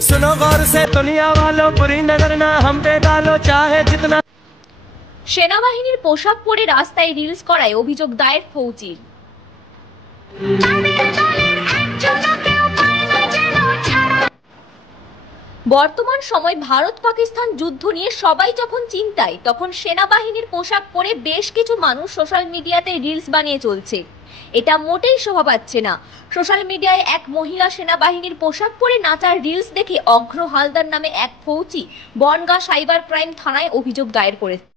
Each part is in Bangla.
सुनो गौर से दुनिया वालों, बुरी नजर ना हम पे डालो, चाहे जितना। সেনাবাহিনীর পোশাক পরে রাস্তায় রিলস করায় অভিযোগ দায়ের ফৌজির। বর্তমান সময় ভারত পাকিস্তান যুদ্ধ নিয়ে সবাই যখন চিন্তায়, তখন সেনাবাহিনীর পোশাক পরে বেশ কিছু মানুষ সোশ্যাল মিডিয়াতে রিলস বানিয়ে চলছে। এটা মোটেই শোভা পাচ্ছে না। সোশ্যাল মিডিয়ায় এক মহিলা সেনাবাহিনীর পোশাক পরে নাচার রিলস দেখে অঘ্র হালদার নামে এক ফৌজি বনগাঁ সাইবার ক্রাইম থানায় অভিযোগ দায়ের করেছে।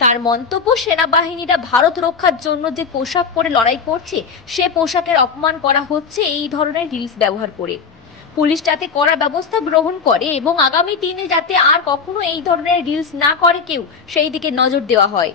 তার মন্তব্য, সেনাবাহিনীরা ভারত রক্ষার জন্য যে পোশাক পরে লড়াই করছে, সে পোশাকের অপমান করা হচ্ছে এই ধরনের রিলস ব্যবহার করে। পুলিশ যাতে কড়া ব্যবস্থা গ্রহণ করে এবং আগামী দিনে যাতে আর কখনো এই ধরনের রিলস না করে কেউ, সেই দিকে নজর দেওয়া হয়।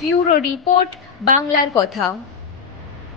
ব্যুরো রিপোর্ট, বাংলার কথা।